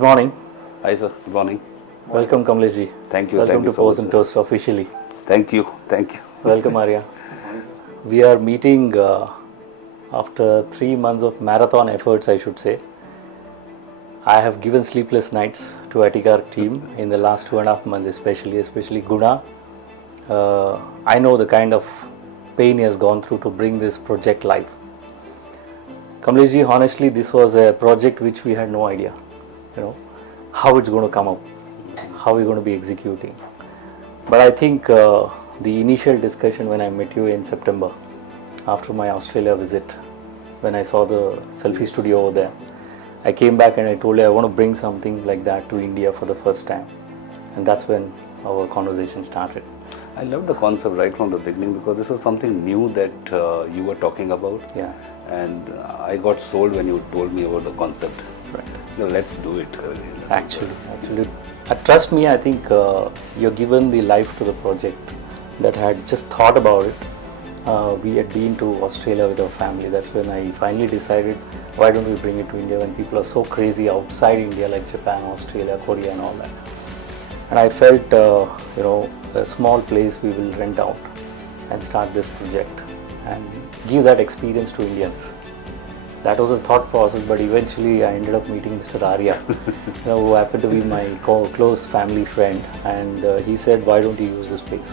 Good morning. Hi sir, good morning. Welcome Kamlesh ji. Thank you. Welcome thank you to so Pose much, and sir. Toast officially. Thank you. Welcome Arya. We are meeting after 3 months of marathon efforts, I should say. I have given sleepless nights to Atikar team in the last 2.5 months, especially Guna. I know the kind of pain he has gone through to bring this project live. Kamlesh ji, honestly, this was a project which we had no idea, how it's going to come up, how we're going to be executing. But I think the initial discussion when I met you in September, after my Australia visit, when I saw the selfie studio over there, I came back and I told you I want to bring something like that to India for the first time. And that's when our conversation started. I love the concept right from the beginning because this was something new that you were talking about. Yeah. And I got sold when you told me about the concept. Right. Let's do it. Actually, trust me, I think you're given the life to the project that I had just thought about it. We had been to Australia with our family. That's when I finally decided, why don't we bring it to India when people are so crazy outside India, like Japan, Australia, Korea and all that. And I felt, a small place we will rent out and start this project and give that experience to Indians. That was a thought process, but eventually I ended up meeting Mr. Arya, who happened to be my close family friend, and he said, why don't you use this place?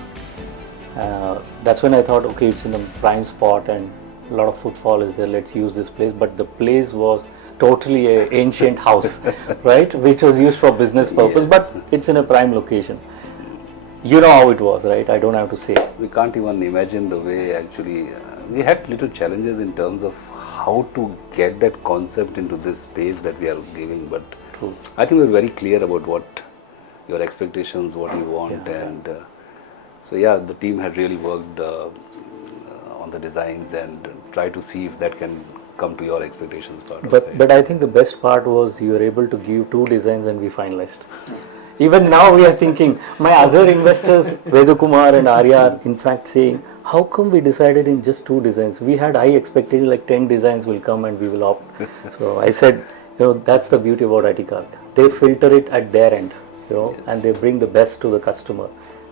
That's when I thought, okay, it's in a prime spot and a lot of footfall is there, let's use this place. But the place was totally an ancient house, right, which was used for business purpose, Yes. but it's in a prime location. You know how it was, right? I don't have to say. We can't even imagine the way actually, we had little challenges in terms of how to get that concept into this space that we are giving, but True. I think we're very clear about what your expectations, what you want, and so the team had really worked on the designs and tried to see if that can come to your expectations part of it. But I think the best part was you were able to give 2 designs and we finalized. Even now we are thinking, my other investors, Vedukumar and Arya, are in fact saying, how come we decided in just 2 designs? We had high expectations, like 10 designs will come and we will opt. So I said, that's the beauty about Atikar. They filter it at their end, Yes. and they bring the best to the customer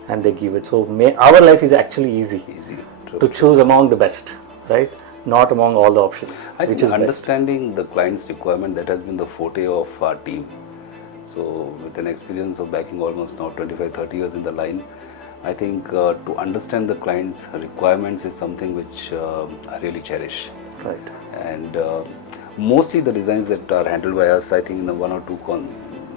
and they give it. So our life is actually easy True. to choose among the best, right? Not among all the options, I which think is understanding the client's requirement, that has been the forte of our team. So with an experience of backing almost now 25-30 years in the line, I think to understand the client's requirements is something which I really cherish. Right. And mostly the designs that are handled by us, I think in the 1 or 2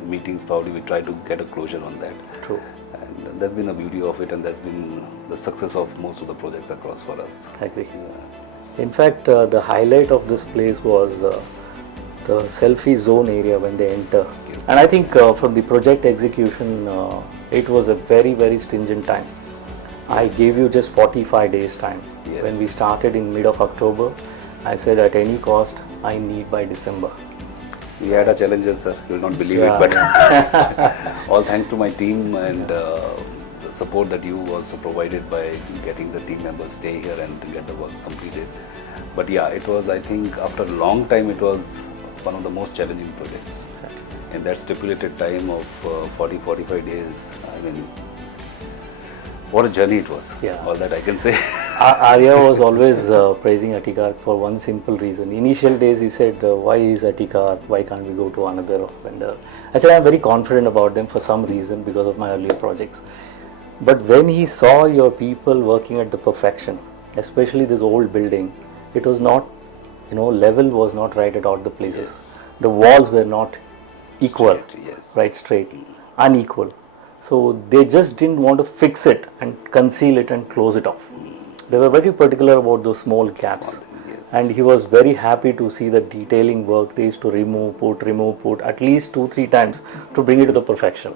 meetings probably we try to get a closure on that. True. And that's been the beauty of it, and that's been the success of most of the projects across for us. I agree. In fact, the highlight of this place was the selfie zone area when they enter. And I think from the project execution, it was a very, very stringent time. I gave you just 45 days time. Yes. When we started in mid of October, I said at any cost, I need by December. We had our challenges, sir. You will not believe it, but all thanks to my team and the support that you also provided by getting the team members stay here and to get the works completed. But it was, I think, after a long time, it was one of the most challenging projects. Exactly. In that stipulated time of 40-45 days, I mean, what a journey it was. Yeah. All that I can say. Arya was always praising Atikar for one simple reason. Initial days he said, why is Atikar? Why can't we go to another vendor? I said, I'm very confident about them for some reason because of my earlier projects. But when he saw your people working at the perfection, especially this old building, it was not, level was not right at all the places. Yes. The walls were not equal, Straight, yes. right, straight, unequal. So they just didn't want to fix it and conceal it and close it off. They were very particular about those small gaps. Yes. And he was very happy to see the detailing work. They used to remove, put at least 2-3 times to bring it to the perfection.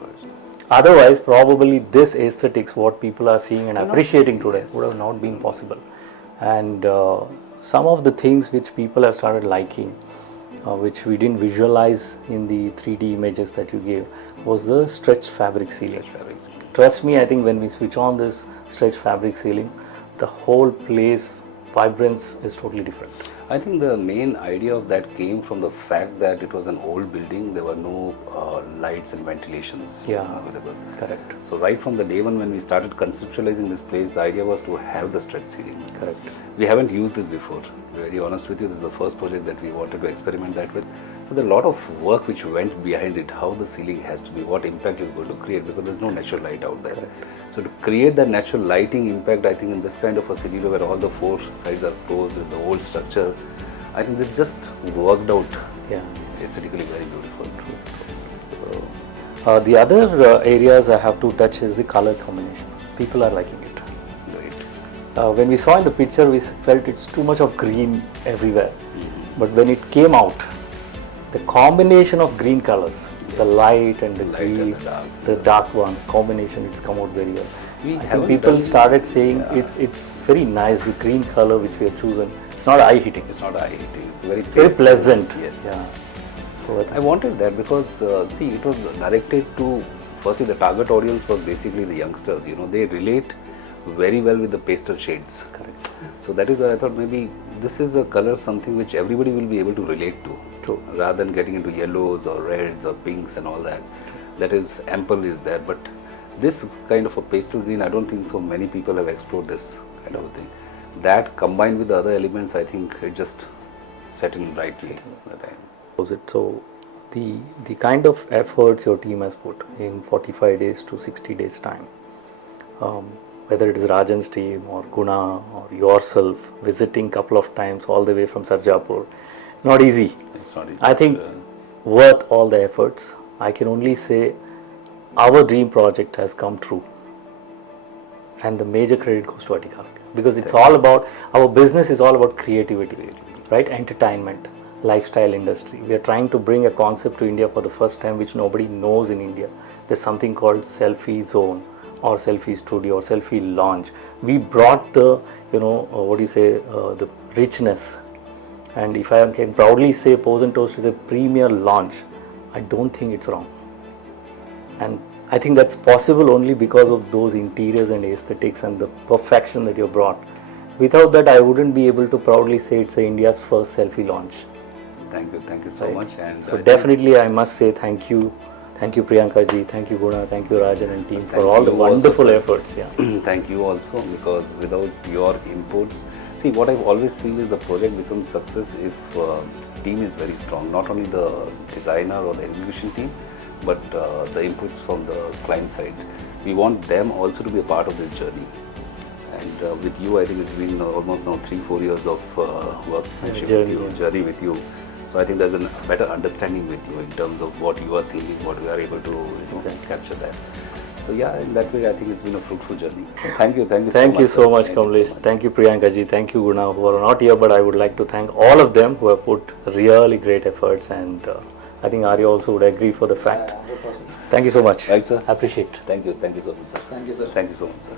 Otherwise, probably this aesthetics, what people are seeing and appreciating today, would have not been possible. And some of the things which people have started liking, which we didn't visualize in the 3D images that you gave, was the stretched fabric ceiling. Trust me, I think when we switch on this stretched fabric ceiling, the whole place vibrance is totally different. I think the main idea of that came from the fact that it was an old building. There were no lights and ventilations available. Correct. So right from the day one when we started conceptualizing this place, the idea was to have the stretch ceiling. Correct. We haven't used this before. To be very honest with you, this is the first project that we wanted to experiment that with. So there are a lot of work which went behind it, how the ceiling has to be, what impact it's going to create, because there's no natural light out there. Correct. So to create that natural lighting impact, I think in this kind of a scenario where all the four sides are closed with the old structure, I think it just worked out aesthetically very beautiful. The other areas I have to touch is the color combination. People are liking it. Great. When we saw in the picture, we felt it's too much of green everywhere. But when it came out, the combination of green colors, the light and the green, the dark ones, combination, it's come out very well. I think people started saying it's very nice, the green color which we have chosen. It's not eye-hitting. It's not eye-hitting. It's very pleasant. Yes. Yeah. So I wanted that because, see, it was directed to, firstly, the target audience was basically the youngsters. You know, they relate very well with the pastel shades. Correct. So that is why I thought maybe this is a color, something which everybody will be able to relate to. True. Rather than getting into yellows or reds or pinks and all that. That is, ample is there. But this kind of a pastel green, I don't think so many people have explored this kind of a thing. That combined with the other elements, I think it just set in rightly at the time. So the kind of efforts your team has put in 45 days to 60 days time, whether it is Rajan's team or Guna or yourself visiting couple of times all the way from Sarjapur, not easy. It's not easy. I think worth all the efforts. I can only say our dream project has come true, and the major credit goes to Atikal, because it's all about, our business is all about creativity, right? Entertainment, lifestyle industry. We are trying to bring a concept to India for the first time which nobody knows in India. There's something called selfie zone or selfie studio or selfie lounge. We brought the, the richness. And if I can proudly say Pose and Toast is a premier launch, I don't think it's wrong. And I think that's possible only because of those interiors and aesthetics and the perfection that you brought. Without that, I wouldn't be able to proudly say it's India's first selfie launch. Thank you so much. And so definitely I must say thank you Priyanka ji, thank you Guna, thank you Rajan and team for all the wonderful efforts. Yeah. Thank you also, because without your inputs, see, what I always feel is the project becomes success if team is very strong, not only the designer or the execution team, but the inputs from the client side. We want them also to be a part of this journey. And with you, I think it's been almost now 3-4 years of workmanship journey with you. So I think there's a better understanding with you in terms of what you are thinking, what we are able to capture that. So yeah, in that way, I think it's been a fruitful journey. Thank you so much. Thank you so much, Kamlesh. Thank you, Priyanka ji. Thank you, Guna, who are not here, but I would like to thank all of them who have put really great efforts, and I think Arya also would agree for the fact. 100%. Thank you so much. Right, sir. I appreciate it. Thank you so much, sir. Thank you, sir. Thank you so much, sir.